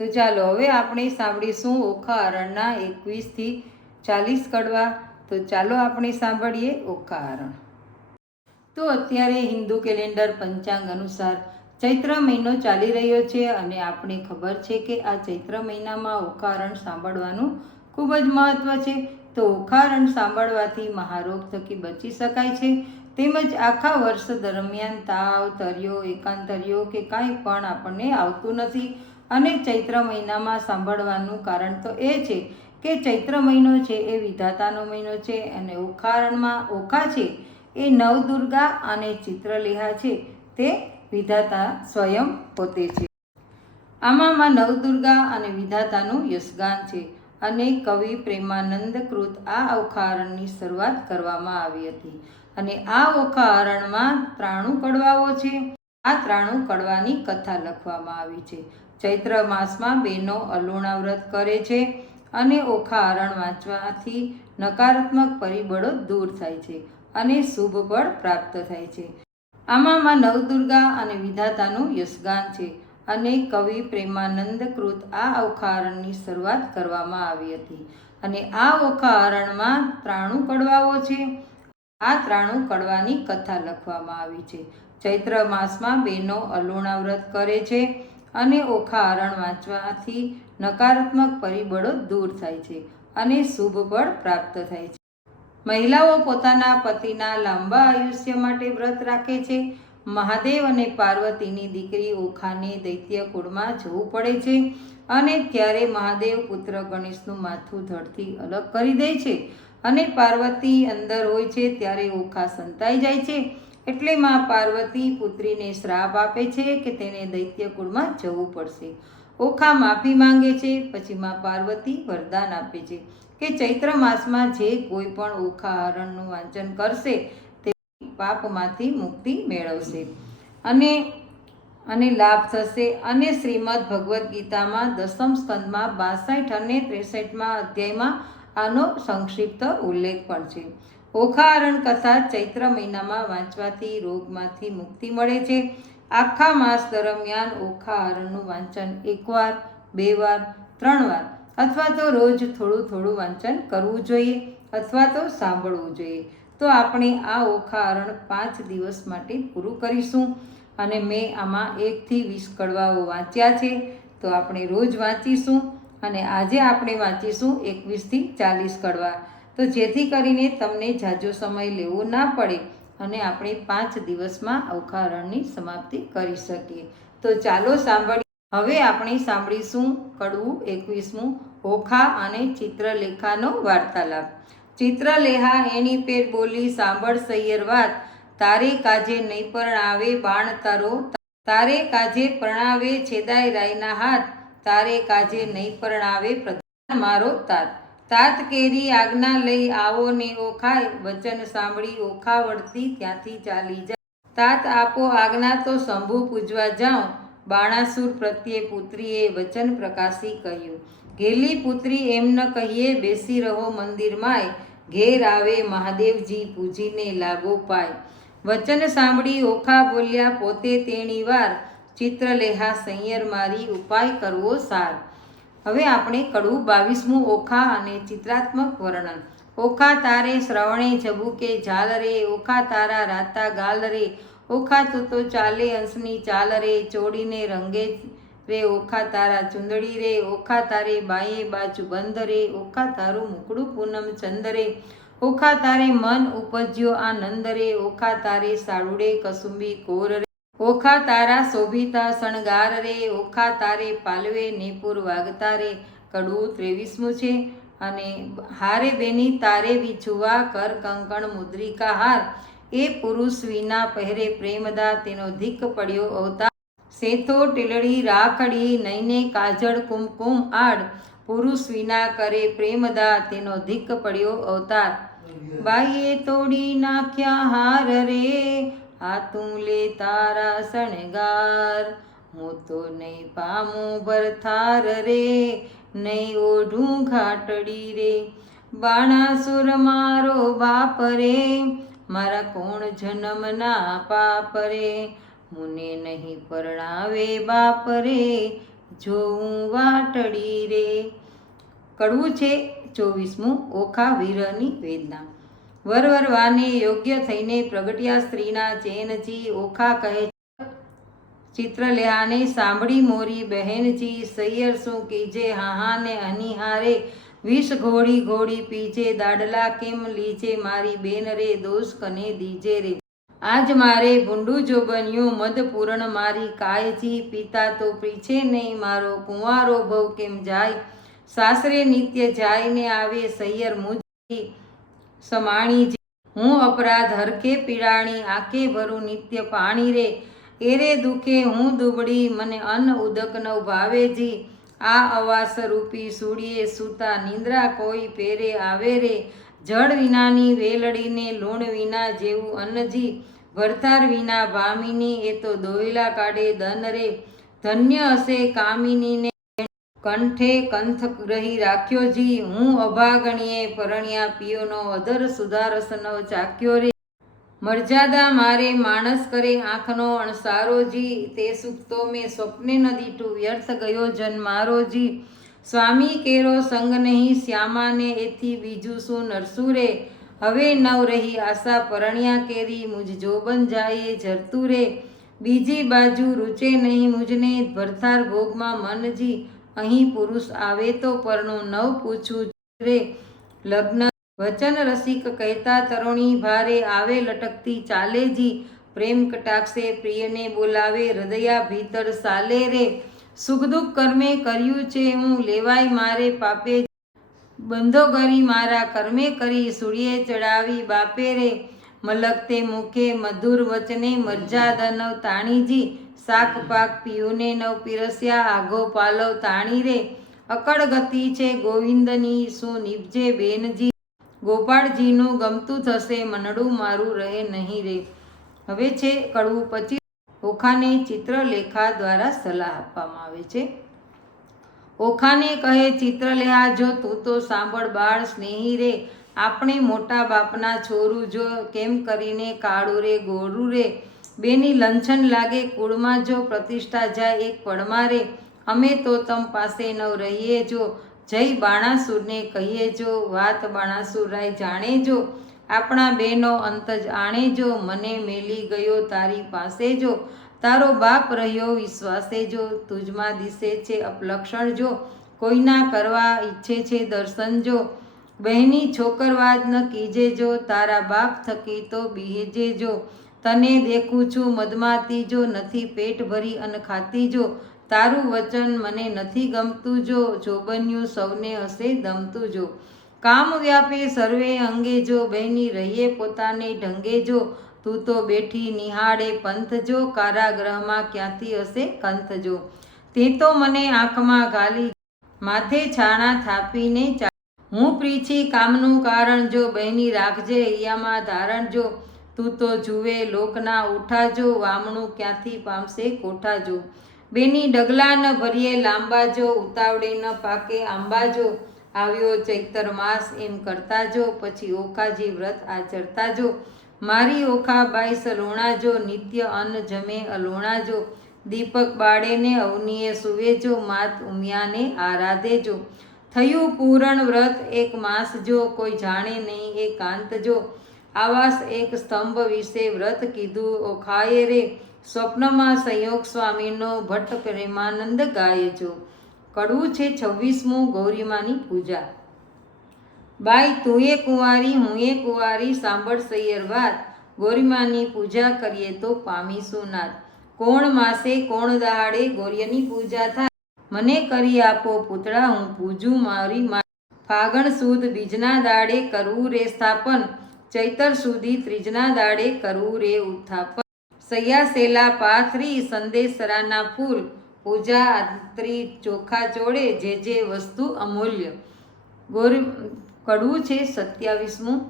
તો ચાલો હવે આપણે સાંભળીશું ઓખા હરણના એકવીસથી ચાલીસ કડવા. તો ચાલો આપણે સાંભળીએ ઓખા હરણ તો અત્યારે હિન્દુ કેલેન્ડર પંચાંગ અનુસાર ચૈત્ર મહિનો ચાલી રહ્યો છે અને આપણે ખબર છે કે આ ચૈત્ર મહિનામાં ઓખારણ સાંભળવાનું ખૂબ જ મહત્વ છે. તો ઓખારણ સાંભળવાથી મહારોગ થકી બચી શકાય છે. તેમજ આખા વર્ષ દરમિયાન તાવ, તરિયો, એકાંતર્યો કે કાંઈ પણ આપણને આવતું નથી. અને ચૈત્ર મહિનામાં સાંભળવાનું કારણ તો એ છે કે ચૈત્ર મહિનો છે એ વિધાતાનો મહિનો છે અને ઓખારણમાં ઓખા છે એ નવદુર્ગા અને ચિત્રલેહા છે તે વિધાતા સ્વયં પોતે છે. આમાં માં નવદુર્ગા અને વિધાતાનું યશગાન છે અને કવિ પ્રેમાનંદ કૃત આ ઓખારણની શરૂઆત કરવામાં આવી હતી અને આ ઓખારણમાં ત્રાણું કડવાઓ છે. આ ત્રાણું કડવાની કથા લખવામાં આવી છે. ચૈત્ર માસમાં બેનો અલુણા વ્રત કરે છે અને ઓખારણ વાંચવાથી નકારાત્મક પરિબળો દૂર થાય છે અને શુભ બળ પ્રાપ્ત થાય છે. આમાં માં નવદુર્ગા અને વિધાતાનું યશગાન છે અને કવિ પ્રેમાનંદ કૃત આ અવખારણની શરૂઆત કરવામાં આવી હતી. અને આ ઓખારણમાં ત્રાણું કડવાઓ છે. આ ત્રાણું કડવાની કથા લખવામાં આવી છે. ચૈત્ર માસમાં બેનો અલુણા વ્રત કરે છે અને ઓખા હરણ વાંચવાથી નકારાત્મક પરિબળો દૂર થાય છે અને શુભ બળ પ્રાપ્ત થાય છે. મહિલાઓ પોતાના પતિના લાંબા આયુષ્ય માટે વ્રત રાખે છે. મહાદેવ અને પાર્વતીની દીકરી ઓખાને દૈત્ય કુળમાં જવું પડે છે અને ત્યારે મહાદેવ પુત્ર ગણેશનું માથું ધડથી અલગ કરી દે છે અને પાર્વતી અંદર હોય છે ત્યારે ઓખા સંતાઈ જાય છે. એટલે માં પાર્વતી પુત્રીને શ્રાપ આપે છે કે તેને દૈત્ય કુળમાં જવું પડશે. ઓખા માફી માંગે છે, પછી માં પાર્વતી વરદાન આપે છે કે ચૈત્ર માસમાં જે કોઈ પણ ઓખા હરણનું વાંચન કરશે, તે પાપમાંથી મુક્તિ મેળવશે. અને અને લાભ થશે. અને શ્રીમદ ભગવદ્ ગીતામાં દસમ સ્કંદમાં બાસઠ અને ત્રેસઠમાં અધ્યાયમાં આનો સંક્ષિપ્ત ઉલ્લેખ પણ છે. ઓખારણ કથા ચૈત્ર મહિનામાં વાંચવાથી રોગમાંથી મુક્તિ મળે છે. આખા માસ દરમિયાન ઓખાહરણનું વાંચન એકવાર બે વાર ત્રણ વાર અથવા તો રોજ થોડું થોડું વાંચન કરવું જોઈએ અથવા તો સાંભળવું જોઈએ. તો આપણે આ ઓખાહરણ પાંચ દિવસ માટે પૂરું કરીશું અને મેં આમાં એકથી વીસ કડવાઓ વાંચ્યા છે. તો આપણે રોજ વાંચીશું અને આજે આપણે વાંચીશું એકવીસથી ચાલીસ કડવા. તો જેથી કરીને તમને જાજો સમય લેવો ના પડે અને આપણે પાંચ દિવસમાં અવખારણની સમાપ્તિ કરી શકીએ. તો ચાલો સાંભળીએ હવે આપણે સાંભળીશું કડવું એકવીસમું ઓખા અને ચિત્રલેખાનો વાર્તાલાપ. ચિત્રલેહા એની પેર બોલી, સાંભળ સૈયર વાત, તારે કાજે નહીં પરણાવે બાણ તારો, તારે કાજે પરણાવે છેદાય રાયના હાથ, તારે કાજે નહીં પરણાવે પ્રધાન મારો તાત. તાત કેરી આજ્ઞા લઈ આવો ને ઓખાય, વચન સાંભળી ઓખા વળતી ત્યાંથી ચાલી જાય તાત આપો આજ્ઞા તો શંભુ પૂજવા જાઉં, બાણાસુર પ્રત્યે પુત્રીએ વચન પ્રકાશી કહ્યું. ઘેલી પુત્રી એમ ન કહીએ, બેસી રહો મંદિરમાંય, ઘેર આવે મહાદેવજી પૂજીને લાગો પાય. વચન સાંભળી ઓખા બોલ્યા, પોતે તેણી વાર ચિત્રલેહા સૈયર મારી ઉપાય કરવો સાર. હવે આપણે કડવું બાવીસમું ઓખા અને ચિત્રાત્મક વર્ણન. ઓખા તારે શ્રવણે જબુકે ઝાલ રે, ઓખા તારા રાતા ગાલ રે, ઓખા તો તો ચાલે અંશની ચાલ રે, ચોડીને રંગે રે, ઓખા તારા ચુંદડી રે, ઓખા તારે બાયે બાજુ બંધ રે, ઓખા તારું મુકડું પૂનમ ચંદ રે, ઓખા તારે મન ઉપજ્યો આનંદ રે, ઓખા તારે સાડુડે કસુંબી કોર રે. ઓખા તારા શોભિતા શણગાર રે, ઓખા તારે પાલવે, નેપુર વાગતા રે, કડવું ત્રેવીસમું છે. અને હારે બેની તારે વિછુવા કર કંકણ મુદ્રિકા હાર. એ પુરુષ વિના પહેરે પ્રેમદા તેનો ધીક પડ્યો અવતાર. સેથો ટીલડી રાખડી નઈને કાજળ કુમકુમ આડ. પુરુષ વિના કરે પ્રેમદા તેનો ધીક પડ્યો અવતાર. બાઈએ તોડી નાખ્યા હાર રે હાથું લે તારા શણગાર. હું તો નહીં પામું ભરથાર રે, નહીં ઓઢું ઘાટડી રે. બાણાસુર મારો બાપ રે, મારા કોણ જન્મના પાપ રે? મુને નહીં પરણાવે બાપ રે જોઉં વાટડી રે. કડવું છે ચોવીસમું ઓખા વીરની વેદના. વરવરવાને યોગ્ય થઈને પ્રગટ્યા સ્ત્રીના ચેનજી ઓખા કહે ચિત્રલેહાને સાંભળી મોરી બહેનજી સૈયર, શું કીજે? હાહાને અનિહારે, વિષ ઘોડી ઘોડી પીજે, દાડલા કેમ લીજે? મારી બેન રે, દોષ કને દીજે રે? આજ મારે ભૂંડું જો બન્યું, મદ પૂરણ મારી કાયજી પિતા તો પીછે નહીં, મારો કુંવારો ભવ કેમ જાય? સાસરે નિત્ય જાય ને આવે સૈયર મુજ સમાણી હું અપરાધ હરખે પીડાણી, આંખે ભરું નિત્ય પાણી રે. એરે દુખે હું દુબળી, મને અન્ન ઉદક ન ભાવે જી. આ અવાસ રૂપી સૂડીએ સૂતા નિંદ્રા કોઈ પેરે આવે રે. જળ વિનાની વેલડીને લૂણ વિના જેવું અન્નજી ભરતાર વિના ભામિની, એ તો દોયલા કાઢે ધન રે. ધન્ય હશે કામિનીને કંઠે કંથ ગ્રહી રાખ્યો જી, હું અભાગણીએ પરણ્યા, પિયોનો અધર સુધારસનો ચાક્યો રે. મર્યાદા મારે માણસ કરે આંખનો અણસારો જી, તે સુખ તો મેં સ્વપ્ને ન દીઠું વ્યર્થ ગયો જન મારો જી. સ્વામી કેરો સંગ નહીં, શ્યામાને એથી બીજું શું નરસું રે? હવે નવ રહી આશા પરણ્યા કેરી, મુજ જોબન જાયે જરતું રે. બીજી બાજુ રૂચે નહીં મુજને, ભરથાર ભોગમાં મનજી અહીં પુરુષ આવે તો પરનું નવ પૂછું રે લગ્ન વચન રસિક કહેતા તરુણી ભારે આવે લટકતી ચાલે જી પ્રેમ કટાક્ષે પ્રિયને બોલાવે, હૃદયા ભીતર સાલે રે. સુખ દુઃખ કર્મે કર્યું છે હું, લેવાય મારે પાપે. બંધો કરી મારા કર્મે કરી, સૂર્યે ચડાવી બાપે રે. મલકતે મુખે મધુર વચને મરજા ધનવ તાણીજી. શાક, પાક પીઓને નવ પીરસ્યા આઘો પાલવ તાણી રે. અકળ ગતિ છે ગોવિંદની, શું નિપજે બેનજી? ગોપાળજીનું ગમતું થશે, મનડું મારું રહે નહીં રે. હવે છે કડવું પછી ઓખાને ચિત્રલેખા દ્વારા સલાહ આપવામાં આવે છે. ઓખાને કહે ચિત્રલેખા જો તું તો સાંભળ બાળ સ્નેહી રે. આપણે મોટા બાપના છોરું જો કેમ કરીને કાળું રે, ગોરું રે? બેની લંછન લાગે, કુળમાં જો પ્રતિષ્ઠા જાય એક પડમારે, અમે તો તમ પાસે નવ રહીએ જો. જય બાણાસુરને કહીએ જો, વાત બાણાસુરાય જાણે જો. આપણા બેનો અંત જ આણે જો, મને મેલી ગયો તારી પાસે જો. તારો બાપ રહ્યો વિશ્વાસે જો, તુજમાં દિશે છે અપલક્ષણ જો. કોઈના કરવા ઈચ્છે છે દર્શન જો. બહેની છોકરવાદ ન કીજે જો, તારા બાપ થકી તો બિહેજે જો. તને દેખું છું મદમાતી જો નથી, પેટ ભરી અન ખાતી જો. તારું વચન મને નથી ગમતું જો, જોબન્યું સૌને હશે દમતું જો. કામ વ્યાપે સર્વે અંગે જો, બહેની રહીએ પોતાને ઢંગે જો. તું તો બેઠી નિહાળે પંથ જો કારાગ્રહમાં ક્યાંથી હશે કંથ જો. તે તો મને આંખમાં ગાલી, માથે છાણા થાપીને હું પ્રીછી કામનું કારણ જો, બહેની રાખજે હૈયામાં ધારણ જો. તું તો જુએ, લોકના ઉઠાજો, વામણું ક્યાંથી પામશે કોઠાજો? બેની ડગલા ન ભરીએ લાંબા જો ઉતાવળે ન પાકે, આંબાજો. આવ્યો ચૈતર માસ, એમ કરતા જો પછી ઓખાજી વ્રત આચરતા જો મારી ઓખા બાઈ સલોણા જો નિત્ય અન્ન જમે અલોણા જો દીપક બાળેને અવનીએ સુવેજો, માત ઉમિયાને આરાધે જો થયું પૂરણ વ્રત, એક માસ જો કોઈ જાણે નહીં એ કાંત જો આવાસ એક સ્તંભ વિશે વ્રત કીધું. ઓખાએ રે, સ્વપ્નમાં સંયોગ સ્વામીનો ભટ્ટ પ્રેમાનંદ ગાય જો કડવું છે છવ્વીસમું ગૌરીમાની પૂજા. બાઈ તું એ કુંવારી હું એ કુંવારી, સાંભળ વાત. ગોરીમાની પૂજા કરીએ તો પામીશું નાથ કોણ માસે, કોણ દહાડે ગોરીયની પૂજા થાય. મને કરી આપો પૂતળા, હું પૂજું મારી ફાગણ સુદ બીજના દાડે કરવું રે સ્થાપન. ચૈતર સુધી ત્રીજના દાડે કરવું રે ઉત્થાપન સૈયાસેલા પાથરી સંદેશરાના ફૂલ, પૂજા આત્રી ચોખા ચોળે જે જે વસ્તુ અમૂલ્ય. ગોર, કડવું છે સત્યાવીસમું.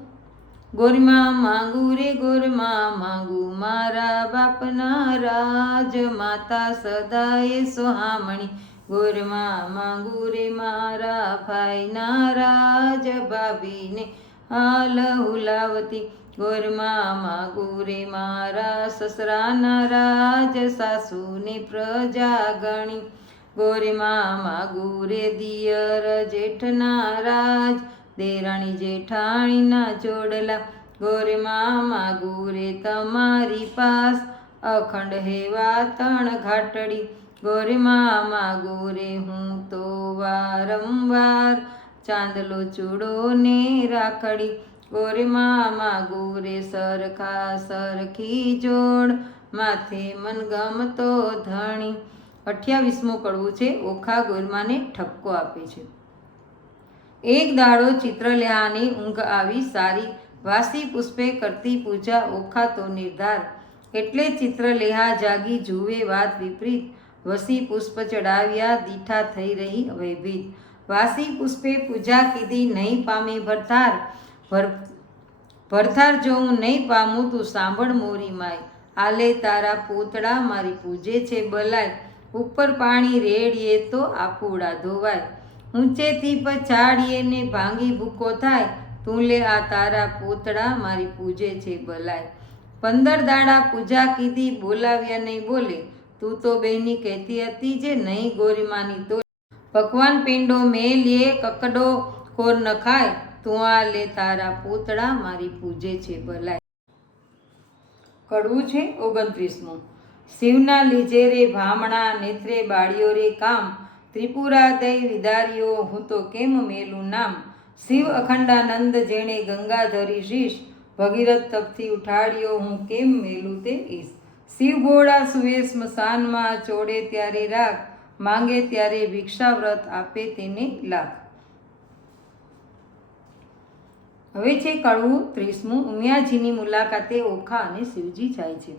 ગોરમાં માંગુ રે ગોરમાં માંગુ મારા બાપના રાજ માતા સદાય સોહામણી. ગોરમાં માંગુ રે મારા ભાઈના રાજ ભાભીને હાલ હુલાવતી ગોરમાં માંગુ રે મારા સસરાના રાજ સાસુને પ્રજા ગણી. ગોરીમાં માગું રે દિયર જેઠના રાજ, દેરાણી જેઠાણીના જોડલા ગોરીમાં માગું રે તમારી પાસ, અખંડ હેવા તણ ઘાટડી. ગોરીમાં માગું રે હું તો વારંવાર ચાંદલો ચૂડો ને રાખડી ગોરે મામા ગોરે સરખા સરખી જોડ, માથે મનગમતો ધણી. અઠ્યાવીસમું કડવું છે, ઓખા ગોરમાને ઠપકો આપે છે. એક દાડો ચિત્રલેહાની ઊંઘ આવી સારી. વાસી પુષ્પે કરતી પૂજા ઓખા તો નિર્ધાર. એટલે ચિત્રલેહા જાગી જુએ વાત વિપરીત. વસી પુષ્પ ચડાવ્યા દીઠા થઈ રહી ભયભીત વાસી પુષ્પે પૂજા કીધી, નહીં પામે ભરથાર, ભર, ભરથાર જો હું નહીં પામું તું સાંભળ મોરી માય. આલે તારા પોતડા મારી પૂજે છે બલાય. ઉપર પાણી રેડીએ તો આકુડા ધોવાય. ઊંચેથી પછાડીએ ને ભાંગી ભૂકો થાય. તું લે આ તારા પોતડા મારી પૂજે છે બલાય. પંદર દાડા પૂજા કીધી, બોલાવ્યા નહીં બોલે. તું તો બેની કહેતી હતી જે નહીં ગોરીમાની તો પકવાન પિંડો મેં લે કકડો ખોર ન ખાય તું આ લે તારા પૂતળા, મારી પૂજે છે ભલાય કડવું છે ઓગણત્રીસમું. શિવના લીજે રે ભામણા નેત્રે બાળીઓ રે કામ. ત્રિપુરા દય વિદારીઓ, હું તો કેમ મેલું નામ? શિવ અખંડાનંદ જેણે ગંગાધરી શીશ. ભગીરથ તપથી ઉઠાડ્યો, હું કેમ મેલું તે ઈશ? શિવ ભોળા સુવે સ્મશાનમાં ચોડે ત્યારે રાખ માંગે ત્યારે ભિક્ષાવ્રત આપે તેને લાખ. હવે છે કડવું ત્રીસમું. ઉમિયાજીની મુલાકાતે ઓખા અને શિવજી જાય છે.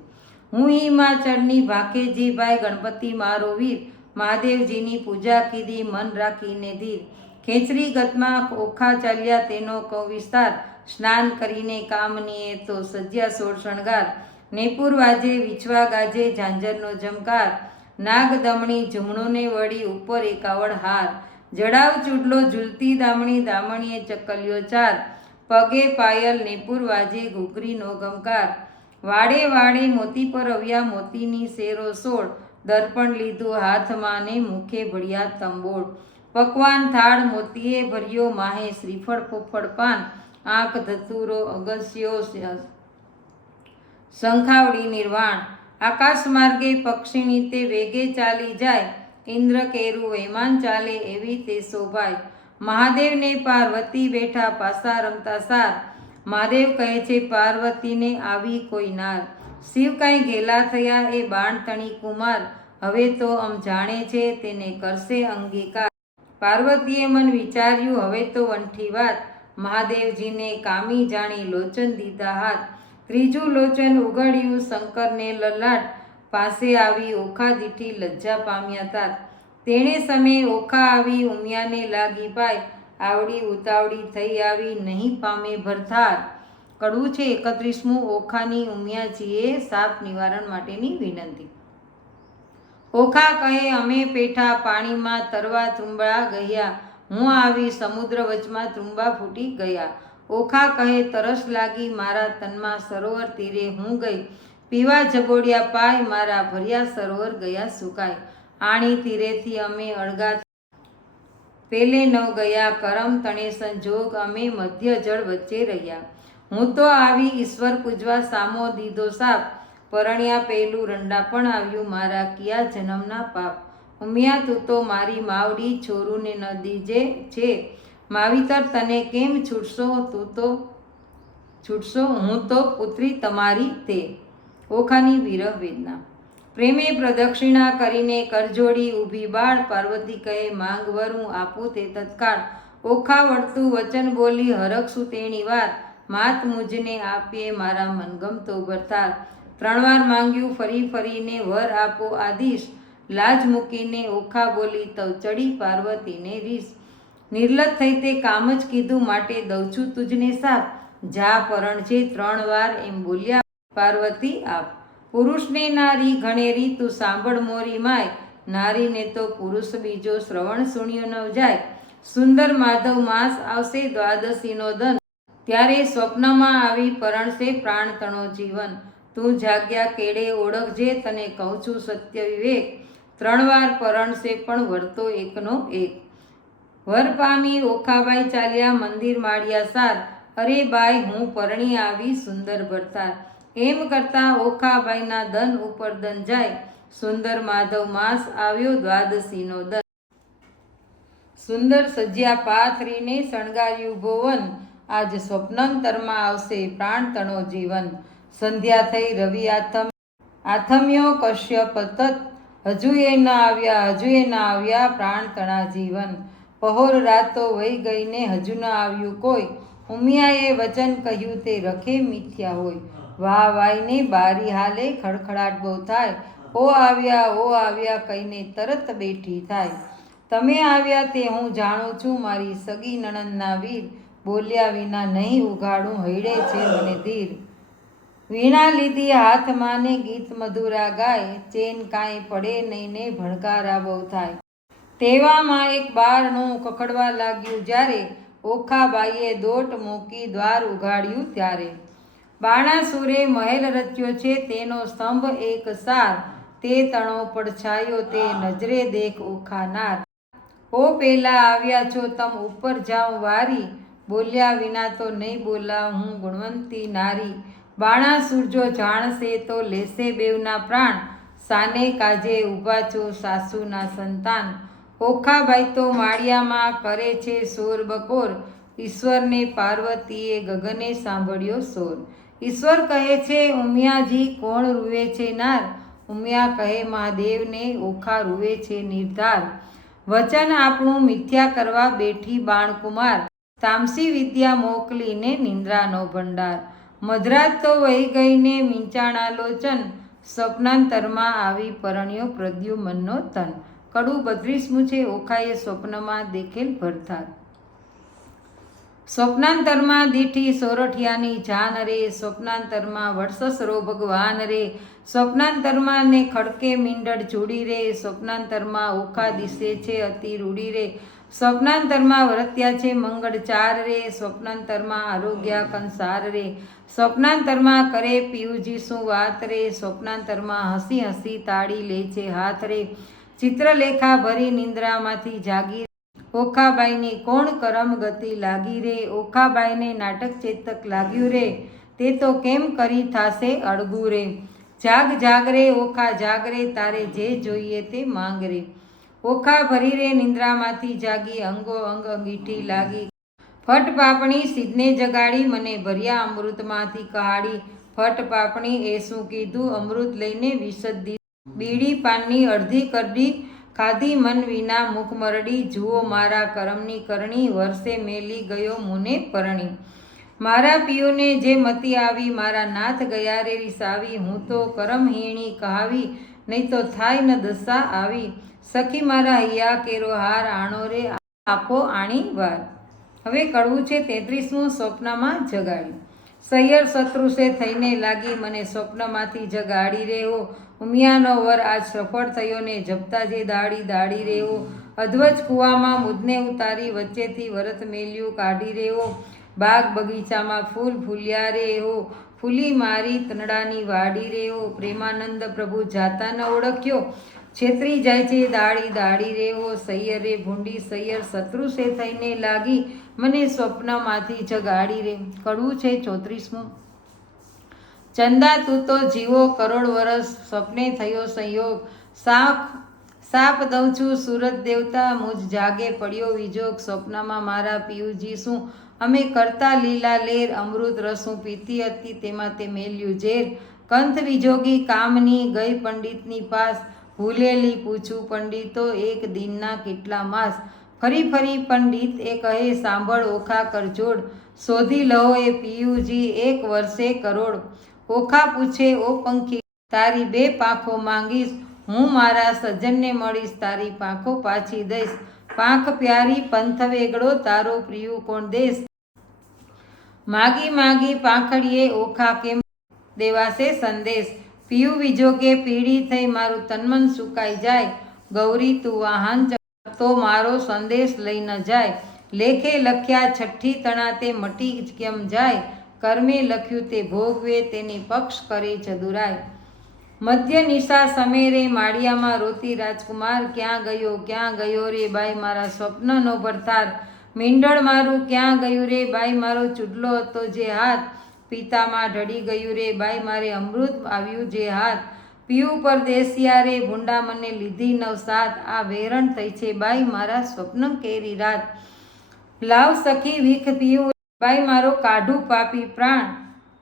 હું હિમાચળની ભાકેજીભાઈ ગણપતિ મારો વીર, મહાદેવજીની પૂજા કીધી, મન રાખીને ધીર. ખેંચરી ગતમાં ઓખા ચાલ્યા તેનો કૌ વિસ્તાર. સ્નાન કરીને કામનીએ તો સજ્યા સોળ શણગાર. નેપુર વાજે, વિછવા ગાજે, ઝાંઝરનો જમકાર. નાગ દમણી જમણોને વળી ઉપર એકાવળ હાર. જડાવ ચૂડલો ઝૂલતી દામણી દામણીએ ચકલ્યો ચાર. પગે પાયલ નેપુર વાજે ઘૂઘરીનો ગમકાર. વાડે વાડે મોતી પર અવ્યા મોતીની શેરો સોળ. દર્પણ લીધું હાથમાં ને મુખે ભળ્યા તંબોળ. પકવાન થાળ મોતીએ ભર્યો માહે શ્રીફળ ફોફળ પાન. આંખ ધતુરો અગસ્યો શંખાવડી નિર્વાણ. આકાશ માર્ગે પક્ષીની તે વેગે ચાલી જાય, ઇન્દ્ર કેરું વૈમાન ચાલે એવી તે શોભાય. મહાદેવને પાર્વતી બેઠા પાસા રમતા સાર. મહાદેવ કહે છે, પાર્વતીને આવી કોઈ નાર. શિવ કાંઈ ગેલા થયા એ બાણતણી કુમાર. હવે તો આમ જાણે છે તેને કરશે અંગીકાર. પાર્વતીએ મન વિચાર્યું, હવે તો વંઠી વાત. મહાદેવજીને કામી જાણી લોચન દીધા હાથ ત્રીજું લોચન ઉઘડ્યું શંકરને લલાટ પાસે આવી ઓખા દીઠી લજ્જા પામ્યા તાત તેણે સમયે ઓખા આવી ઉમિયાને લાગી પાય. આવડી ઉતાવળી થઈ આવી નહીં પામે ભરથાર. કડવું છે એકત્રીસમું ઓખાની ઉમિયાજીએ સાપ નિવારણ માટેની વિનંતી. ઓખા કહે, અમે પેઠા પાણીમાં તરવા ત્રુંબળા ગયા. હું આવી સમુદ્ર વચમાં ત્રુંબા ફૂટી ગયા. ઓખા કહે, તરસ લાગી મારા તનમાં સરોવર તીરે, હું ગઈ. પીવા જગોડિયા પાય, મારા ભર્યા સરોવર ગયા સુકાય. આણી તીરેથી અમે અળગા પેલે નવ ગયા, કરમ તણે સંજોગ અમે મધ્ય જળ વચ્ચે રહ્યા. હું તો આવી ઈશ્વર પૂજવા સામો દીધો સાપ. પરણ્યા પેલું રંડા પણ આવ્યું મારા કિયા જન્મના પાપ. ઉમિયા, તું તો મારી માવડી છોરુને ન દીજે છે. માવિતર, તને કેમ છૂટશો તું તો? છૂટશો હું તો પુત્રી તમારી તે. ઓખાની વિરહ વેદના. પ્રેમે પ્રદક્ષિણા કરીને કરજોડી ઊભી બાળ, પાર્વતી કહે, માંગ વરું આપું તે તત્કાળ. ઓખા વળતું વચન બોલી હરખશું તેની વાત, માત મુજને આપીએ મારા મનગમતો વરતાર. ત્રણ વાર માંગ્યું, ફરી ફરીને, વર આપો આદિશ. લાજ મૂકીને ઓખા બોલી, તવ ચડી પાર્વતીને રીસ. નિર્લજ થઈ તે કામ જ કીધું માટે દઉં છું તુજને સાપ જા પરણ છે ત્રણ વાર એમ બોલ્યા, પાર્વતી, આપ પુરુષને નારી ઘણેરી, તું સાંભળ મોરી માય. નારીને તો પુરુષ બીજો શ્રવણ સુણ્યો ન જાય. સુંદર માધવ માસ આવશે દ્વાદશીનો દન ત્યારે સ્વપ્નમાં આવી પરણશે પ્રાણ તણો જીવન. તું જાગ્યા કેડે ઓળખજે, તને કહું છું સત્ય વિવેક. ત્રણ વાર પરણશે પણ વર્તો એકનો એક. વર પામી ઓખાબાઈ ચાલ્યા મંદિર માળિયા સાર. અરે બાઈ, હું પરણી આવી સુંદર ભરતાર એમ કરતા ઓખાબાઈના દન ઉપર દન જાય. સુંદર માધવ માસ આવ્યો દ્વાદશીનો દન. સુંદર સજ્યા પાથરીને શણગાર્યું ભુવન. આજ સ્વપ્નંતરમાં આવશે પ્રાણ તણો જીવન. સંધ્યા થઈ રવિ આથમ, આથમ્યો કશ્ય પતત હજુ એ ન આવ્યા હજુ એ ન આવ્યા પ્રાણ તણા જીવન. પહોર રાતો વહી ગઈને હજુ ન આવ્યું કોઈ. ઉમિયાએ વચન કહ્યું તે રખે મિથ્યા હોય. વાહ વાઈને બારી હાલે ખડખડાટ બહુ થાય. ઓ આવ્યા ઓ આવ્યા કહીને તરત બેઠી થાય. તમે આવ્યા તે હું જાણું છું, મારી સગી નણંદના વીર. બોલ્યા વિના નહીં ઉઘાડું, હૈડે છે મને ધીર. વીણા લીધી હાથમાં ને ગીત મધુરા ગાય. ચેન કાંઈ પડે નહીં ને ભણકારા બહુ થાય. તેવામાં એક બારણું કકડવા લાગ્યું જ્યારે ઓખાબાઈએ દોટ મૂકી દ્વાર ઉઘાડ્યું ત્યારે. બાણાસુરે મહેલ રચ્યો છે, તેનો સ્તંભ એક સાર. તે તણો પડછાયો તે નજરે દેખ ઓખાનાર. ઓ પેલા આવ્યા છો, તમ ઉપર જાઉં વારી. બોલ્યા વિના તો નહીં બોલા હું ગુણવંતી નારી. બાણાસુર જો જાણશે તો લેશે બેવના પ્રાણ. સાને કાજે ઊભા છો સાસુના સંતાન. ઓખાબાઈ તો માળિયામાં કરે છે સોર બકોર. ઈશ્વરને પાર્વતીએ ગગને સાંભળ્યો સોર. ઈશ્વર કહે છે, ઉમિયાજી કોણ રૂવે છે નાર? ઉમિયા કહે, મહાદેવને ઓખા રૂવે છે નિર્ધાર. વચન આપણું મિથ્યા કરવા બેઠી બાણકુમાર. તામસી વિદ્યા મોકલીને નિંદ્રાનો ભંડાર. મધરાત તો વહી ગઈને મીંચાણા લોચન સ્વપ્નાંતરમાં આવી પરણ્યો પ્રદ્યુમનનો તન. કડું બદ્રીસમું છે, ઓખાએ સ્વપ્નમાં દેખેલ ભરથાર. સ્વપ્નાંતરમાં દીઠી સોરઠિયાની જાન રે, સ્વપ્નાંતરમાં વર્ષસરો ભગવાન રે. સ્વપ્નાંતરમાં ને ખડકે મીંડળ જોડી રે, સ્વપ્નાંતરમાં ઓખા દિશે છે, અતિ રૂડી રે. સ્વપ્નાંતરમાં વરત્યા છે, મંગળ ચાર રે. સ્વપ્નાંતરમાં આરોગ્ય કંસાર રે. સ્વપ્નાંતરમાં કરે પીયુજી શું વાત રે. સ્વપ્નાંતરમાં હસી હસી તાળી લે છે હાથ રે. ચિત્રલેખા ભરી નિંદ્રામાંથી જાગી ઓખાબાઈને કોણ કરમ ગતિ લાગી રે? ઓખાબાઈને નાટક ચેતક લાગ્યું રે? તે તો કેમ કરી થાશે અળગું રે? જાગ જાગ રે, ઓખા, જાગ રે, તારે જે જોઈએ તે માંગ રે. ઓખા ભરી રે નિંદ્રામાંથી જાગી, અંગો, અંગ અંગીઠી લાગી. ફટ પાપણી સિદ્ધને જગાડી, મને ભર્યા અમૃતમાંથી કહાડી. ફટ પાપણી એ શું કીધું? અમૃત લઈને વિસદ બીડી પાનની અડધી કરડી ખાધી મન વિના મુખ મરડી, જુઓ મારા કરમની કરણી વર્ષે મેલી ગયો મુને પરણી. મારા પિયોને જે મતી આવી, મારા નાથ ગયા રે રીસાવી, હું તો કરમહીણી કહાવી, નહીં તો થાય ન દશા આવી. સખી મારા હૈયા, કેરો હાર આણો રે, આપો આણી વાર. હવે કડવું છે તેત્રીસમું સ્વપ્નમાં જગાડ્યું સૈયર શત્રુસે થઈને લાગી મને સ્વપ્નમાંથી જગાડી રેવો ઉમિયાનો વર આજ સફળ થયો ને જપતા જે દાડી દાડી રેવો અધ્વજ કૂવામાં મુદને ઉતારી વચ્ચેથી વરત મેલ્યું કાઢી રેવો બાગ બગીચામાં ફૂલ ફૂલ્યા રે ફૂલી મારી તનડાની વાડી રેવો પ્રેમાનંદ પ્રભુ જાતા ન ઓળખ્યો. છેતરી જાય છે દાડી દાડી રેવો સૈયરે ભૂંડી સૈયર શત્રુસે થઈને લાગી, મને સ્વપ્નમાંથી જગાડી રે. કડવું છે ચોત્રીસમું. ચંદા, તું તો જીવો કરોડ વરસ સ્વપ્ને થયો સંયોગ. સાપ સાપ દઉં છું સુરત દેવતા, મુજ જાગે પડ્યો વિજોગ. સ્વપ્નમાં મારા પિયુજી શું? અમે કરતા લીલા લેર, અમૃત રસું પીતી હતી, તેમાં તે મેલ્યું ઝેર. કંથ વિજોગી કામની ગઈ પંડિતની પાસ. ભૂલેલી પૂછું પંડિતો, એક દિનના કેટલા માસ? ફરી ફરી પંડિત એ કહે, સાંભળ ઓખા કરજોડ. શોધી લહો એ પિયુજી એક વર્ષે કરોડ. ઓખા પૂછે, ઓ પંખી, તારી બે પાંખો માંગીશ. હું મારા સજ્જનને મળીશ, તારી પાંખો પાછી દઈશ. પાંખ પ્યારી પંથ વેગડો તારો પ્રિયુ કોણ દેશ? માગી માગી પાંખડીએ ઓખા કેમ દેવાશે સંદેશ. પીયું કે પીડી થઈ મારું તનમન સુકાઈ જાય. ગૌરી, તું વાહન તો મારો સંદેશ લઈ ન જાય. લેખે લખ્યા છઠ્ઠી તણા તે મટી કેમ જાય? કર્મે લખ્યું તે ભોગવે તેની પક્ષ કરે ચદુરાય મધ્ય નિશા સમેરે માળિયામાં રોતી રાજકુમાર, ક્યાં ગયો ક્યાં ગયો રે બાઈ મારા સ્વપ્નનો ભરતાર મીંડળ મારું ક્યાં ગયું રે બાઈ? મારો ચૂડલો હતો જે હાથ પિતામાં ઢળી ગયું રે, બાઈ મારે અમૃત આવ્યું જે હાથ પીવું પરદેશિયા રે, ભૂંડા મને લીધી નવસાત આ વેરણ થઈ છે, બાઈ મારા સ્વપ્ન કેરી રાત. લાવ સખી વીખ પીવું બાઈ મારો કાઢું પાપી પ્રાણ.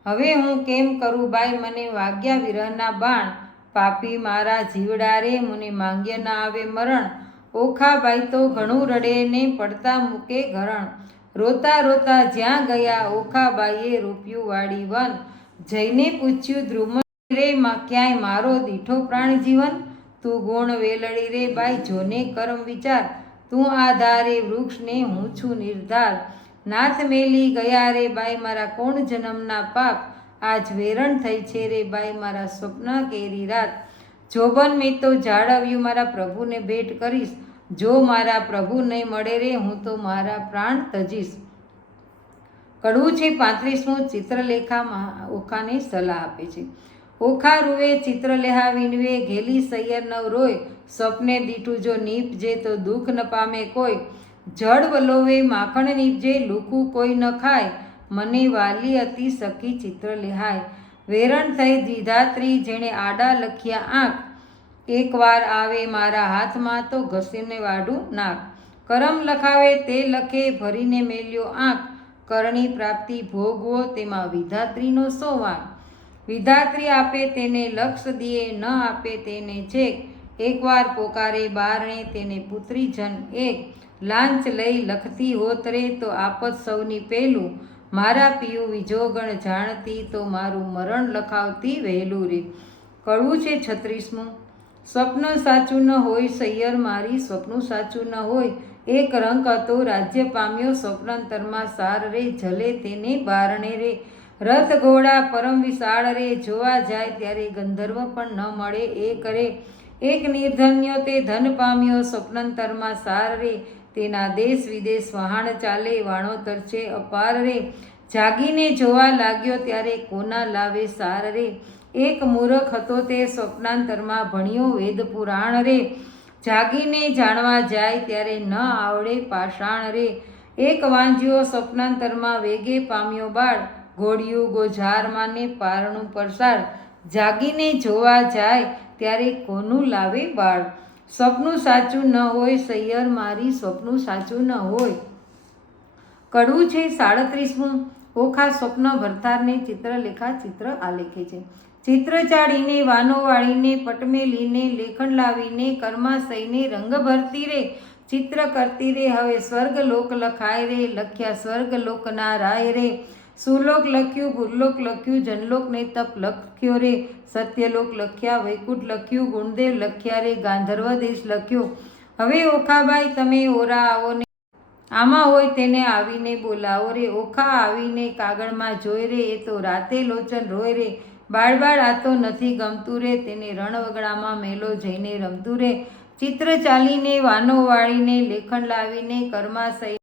હવે હું કેમ કરું, બાઈ મને વાગ્યા વિરહના બાણ. પાપી મારા જીવડા રે, મને માંગ્ય ના આવે મરણ. ઓખા બાઈ તો ઘણું રડે ને પડતા મૂકે ઘરણ. રોતા રોતા જ્યાં ગયા ઓખા બાઈએ વાડી વન. જઈને પૂછ્યું ધ્રુમ રે, માં, ક્યાંય મારો દીઠો પ્રાણ જીવન તું ગુણ વેલડી રે બાઈ જોને કરમ વિચાર. તું આધારે વૃક્ષને હું છું નિર્ધાર. નાથ મેલી ગયા રે બાઈ મારા કોણ જન્મના પાપ? આજ વેરણ થઈ છે રે બાઈ મારા સ્વપ્ન કેરી રાત. જોબન મેં તો જાળવ્યું, મારા પ્રભુને ભેટ કરીશ. જો મારા પ્રભુ નહીં મળે રે, હું તો મારા પ્રાણ તજીશ. કડવું છે પાંત્રીસમું ચિત્રલેખામાં ઓખાને સલાહ આપે છે. ઓખા રૂવે ચિત્રલેહા વિનવે ઘેલી સૈયર નવ રોય, સ્વપ્ને દીઠું જો નીપજે તો દુઃખ ન પામે કોઈ. જળ વલોવે, માખણ નીપજે, લુખું કોઈ ન ખાય. મને વાલી અતિ સખી ચિત્ર લેહાય વેરણ થઈ દ્વિધાત્રી, જેણે આડા લખ્યા આંખ. એકવાર આવે મારા હાથમાં તો ઘસીને વાડું નાક કરમ લખાવે તે લખે ભરીને મેલ્યો આંખ. કરણી પ્રાપ્તિ ભોગવો તેમાં વિધાત્રીનો સો વાંક વિધાત્રી આપે તેને લક્ષ દિયે ન આપે તેને છેક. એકવાર પોકારે બારણે તેને પુત્રી જન એક. લાંચ લઈ લખતી હોત રે તો આપત સૌની પહેલું મારા પિયું વિજોગણ જાણતી તો મારું મરણ લખાવતી વહેલું રે. કડવું છે છત્રીસમું. સ્વપ્ન સાચું ન હોય, સૈયર મારી સ્વપ્નું સાચું ન હોય. એક રંગ હતો, રાજ્ય પામ્યો, સ્વપ્નાંતરમાં સાર રે, જલે તેને બારણે રે. રથ ઘોડા પરમ વિશાળ રે, જોવા જાય ત્યારે ગંધર્વ પણ ન મળે એ કરે. એક નિર્ધન્યો તે ધન પામ્યો, સ્વપ્નાંતરમાં સાર રે. તેના દેશ વિદેશ વહાણ ચાલે, વાણોતર છે, અપાર રે. જાગીને જોવા લાગ્યો ત્યારે કોના લાવે સાર રે? એક મૂરખ હતો તે સ્વપ્નાંતરમાં ભણ્યો વેદ પુરાણ રે. જાગીને જાણવા જાય ત્યારે ન આવડે પાષાણ રે. એક વાંજ્યો સ્વપ્નાંતરમાં વેગે પામ્યો બાળ. ઘોડિયું ગોઝારમાં ને પારણું પરસાળ. જાગીને જોવા જાય ત્યારે કોનું લાવે બાળ? સ્વપ્નું સાચું ન હોય સૈયર, મારી સ્વપ્નું સાચું ન હોય. કડવું છે સાડત્રીસમું. ઓખા સ્વપ્ન ભરતારને ચિત્રલેખા ચિત્ર આલેખે છે. ચિત્ર ચાડીને વાનો વાળીને પટમેલીને, લેખન લાવીને, કર્માશયને રંગ ભરતી રે, ચિત્ર કરતી રે, હવે સ્વર્ગ લોક લખાય રે, લખ્યા સ્વર્ગ લોકના રાય રે. સુલોક લખ્યું, ભૂલોક લખ્યું જનલોક ને તપ લખ્યો રે. સત્યલોક લખ્યા, વૈકુંઠ લખ્યું, ગુણદેવ લખ્યા રે, ગાંધર્વ દેશ લખ્યો. હવે ઓખાબાઈ, તમે ઓરા આવો ને. આમાં હોય તેને આવીને બોલાવો રે. ઓખા આવીને કાગળમાં જોઈ રે, એ તો રાતે લોચન રોય રે. બાળ બાળ આ તો નથી ગમતું રે. તેને રણવગડામાં મેલો જઈને રમતું રે. ચિત્ર ચાલીને, વાનો વાળીને, લેખન લાવીને કર્માશય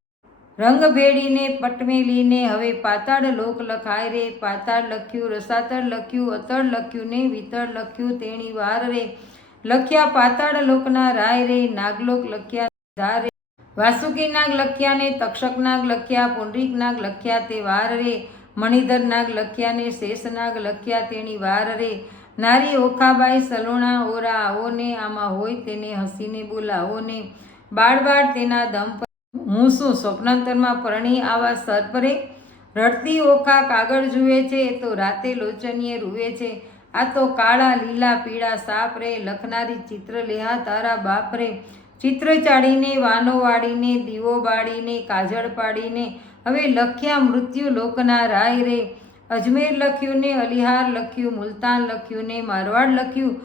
રંગ ભેળીને, પટમેલીને, હવે પાતાળ લોક લખાય રે. પાતાળ લખ્યું, રસાતળ લખ્યું, અતળ લખ્યું ને વિતળ લખ્યું તેણી વાર રે. લખ્યા પાતાળ લોકના રાય રે. નાગલોક લખ્યા ધાર વાસુકી નાગ લખ્યા ને, તક્ષક નાગ લખ્યા, પુંડરીક નાગ લખ્યા તે વાર રે. મણિધર નાગ લખ્યા ને શેષ લખ્યા તેની વાર રે. નારી ઓખાબાઈ સલુણા ઓરા આવો ને, આમાં હોય તેને હસીને બોલાવો ને. બાળ બાળ તેના દમ હું શું સ્વપ્નાંતરમાં પરણી આવા સર્પરે રડતી ઓખા કાગળ જુએ છે, તો રાતે લોચનીએ રૂવે છે. આ તો કાળા, લીલા, પીળા સાપ રે, લખનારી ચિત્ર લેહા તારા બાપ રે. ચિત્ર ચાડીને વાનો વાળીને, દીવો બાળીને, કાજળ પાડીને હવે લખ્યા મૃત્યુ લોકના રાય રે. અજમેર લખ્યું ને અલિહાર લખ્યું, મુલતાન લખ્યું ને મારવાડ લખ્યું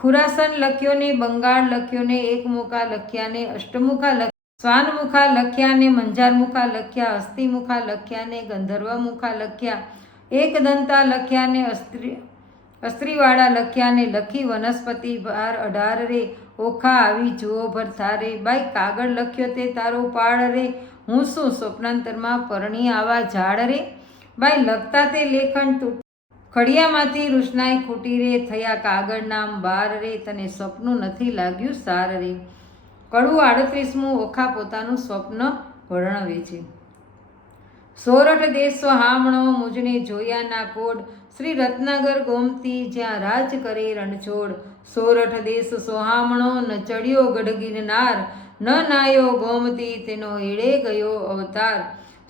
ખુરાસન લખ્યો ને બંગાળ લખ્યો ને એકમુખા લખ્યા ને અષ્ટમુખા લખ્યા સ્વાનમુખા લખ્યા ને મંજારમુખા લખ્યા, અસ્થિમુખા લખ્યા ને ગંધર્વમુખા લખ્યા, એકદંતા લખ્યા ને અસ્ત્રી, અસ્ત્રીવાળા લખ્યા ને લખી વનસ્પતિ ભાર અઢાર રે. ઓખા આવી જુઓ ભરથારે બાઈ કાગળ લખ્યો તે તારો પાળ રે. હું શું સ્વપ્નાંતરમાં પરણી આવા ઝાડ રે? બાઈ લખતા તે લેખન તૂટ. ખડિયામાંથી રૂશનાઈ ખૂટી રે, થયા કાગળ નામ બાર રે, તને સપનું નથી લાગ્યું સાર રે. કડવું આડત્રીસમું ઓખા પોતાનું સ્વપ્ન વર્ણવે છે. સોરઠ દેશો હામણો મુજને જોયા ના કોડ. શ્રી રત્નાગર ગોમતી જ્યાં રાજ કરે રણછોડ. સોરઠ દેશ સોહામણો ન ચડ્યો ગઢગીરનાર ન નાયો ગોમતી તેનો એળે ગયો અવતાર.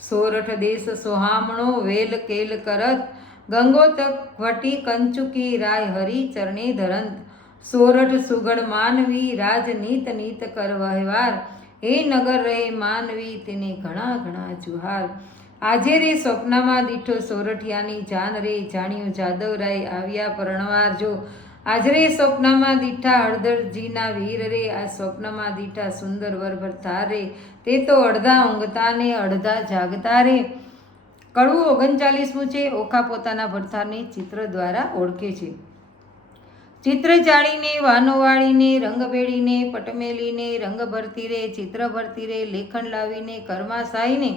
સોરઠ દેશ સોહામણો વેલ કેલ કરત. ગંગોતક વટી કંચુકી રાય હરી ચરણે ધરંત. સોરઠ સુગણ માનવી રાજનીત નીત કર વહેવાર એ નગર રહે માનવી તેને ઘણા ઘણા જુહાર. આજે રે સ્વપ્નમાં દીઠો સોરઠિયાની જાન રે. જાણ્યું જાદવરાય આવ્યા પરણવાર જો આજરે સ્વપ્નમાં દીઠા હળદરજીના વીર રે, આ સ્વપ્નમાં દીઠા સુંદર વરભર રે તે તો અડધા ઊંઘતા ને અડધા જાગતા રે. કડવું ઓગણચાલીસમું છે, ઓખા પોતાના ભરથારને ચિત્ર દ્વારા ઓળખે છે. ચિત્ર ચાળીને વાનો વાળીને રંગ ભેળીને, પટમેલીને, રંગ ભરતી રે, ચિત્ર ભરતી રે, લેખન લાવીને કર્માશાહીને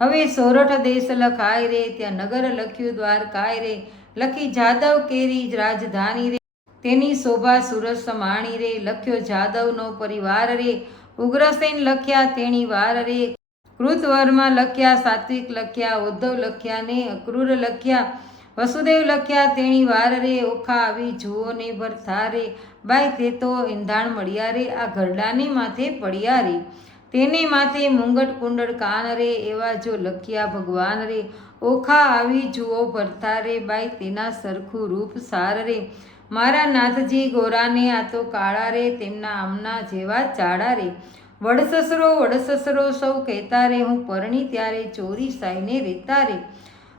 હવે સોરઠ દેશ લખાય રે, ત્યાં નગર લખ્યું દ્વારકાય રે. લખી જાદવ કેરી રાજધાની રે. તેની શોભા સુરસ માણી રે, લખ્યો જાદવનો પરિવાર રે. ઉગ્રસેન લખ્યા, તેણી વાર રે. કૃતવરમાં લખ્યા, સાત્વિક લખ્યા, ઉદ્ધવ લખ્યા ને અક્રૂર લખ્યા. વસુદેવ લખ્યા, તેણી વાર રે. ઓખા આવી જુઓ ને ભરથા રે. બાય તે તો ઈંધાણ મળ્યા રે. આ ઘરડાને માથે પડ્યા રે. તેને માથે મુંગટ કુંડળ કાન રે. એવા જો લખ્યા ભગવાન રે. ઓખા આવી જુઓ ભરતા રે. બાય તેના સરખું રૂપ સાર રે. મારા નાથજી ગોરાને આ તો કાળા રે, તેમના આમના જેવા ચાડા રે. વડસસરો વડસસરો સૌ કહેતા રે, હું પરણી ત્યારે ચોરી સાઈને રેતા રે.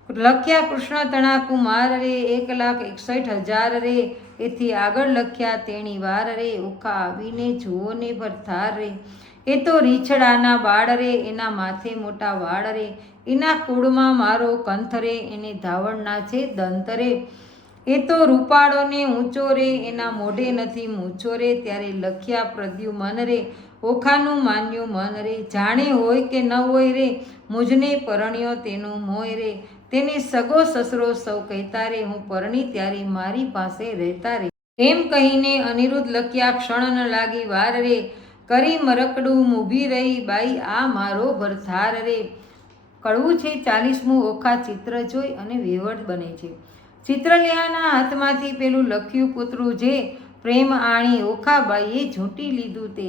લખ્યા કૃષ્ણ તણા કુમાર રે, એક લાખ એકસઠ હજાર રે. એથી આગળ લખ્યા તેણી વાર રે, ઓખા આવીને જુઓ ને ભરથાર રે. એ તો રીછડાના બાળ રે, એના માથે મોટા વાળ રે. એના કુળમાં મારો કંથ રે, એને ધાવણના છે દંત રે. એ તો રૂપાળોને ઊંચો રે, એના મોઢે નથી મૂછો રે, ત્યારે લખ્યા પ્રદ્યુ મન રે, ઓખાનું માન્યું મન રે, જાણે હોય કે ન હોય રે, મુજને પરણ્યો તેનું મોય રે, તેને સગો સસરો સૌ કહેતા રે, હું પરણી ત્યારે મારી પાસે રહેતા રે. એમ કહીને અનિરુદ્ધ લખ્યા ક્ષણ ન લાગી વાર રે, કરી મરકડું મૂભી રહી બાઈ, આ મારો ભરથાર રે. કડવું છે ચાલીસમું ઓખા ચિત્ર જોઈ અને વેવડ બને છે. ચિત્રલેહાના હાથમાંથી પેલું લખ્યું કૂતરું જે પ્રેમ આણી ઓખાબાઈએ ઝૂંટી લીધું તે.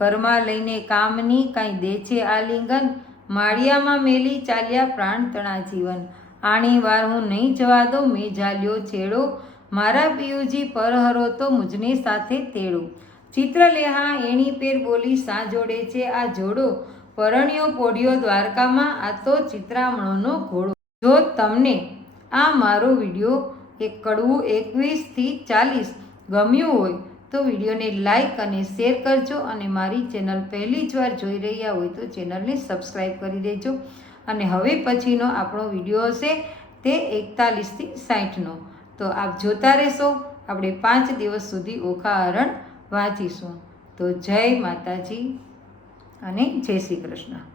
ઘરમાં લઈને કામની કાંઈ દે છે આલિંગન, માળિયામાં મેલી ચાલ્યા પ્રાણ તણા જીવન. આણી વાર હું નહીં જવા દઉં, મેં ઝાલ્યો છેડો. મારા પિયુજી પરહરો તો મુજને સાથે તેડો. ચિત્રલેહા એણી પેર બોલી સા જોડે છે આ જોડો. પરણ્યો પોઢિયો દ્વારકામાં, આ તો ચિત્રામણોનો ઘોડો. જો તમને આ મારો વીડિયો એક કડવું એકવીસથી ચાલીસ ગમ્યું હોય તો વિડીયોને લાઈક અને શેર કરજો અને મારી ચેનલ પહેલી જ વાર જોઈ રહ્યા હોય તો ચેનલને સબસ્ક્રાઈબ કરી દેજો. અને હવે પછીનો આપણો વીડિયો હશે તે એકતાલીસથી સાઠનો તો આપ જોતા રહેશો. આપણે પાંચ દિવસ સુધી ઓખા હરણ વાંચીશું. તો જય માતાજી અને જય શ્રી કૃષ્ણ.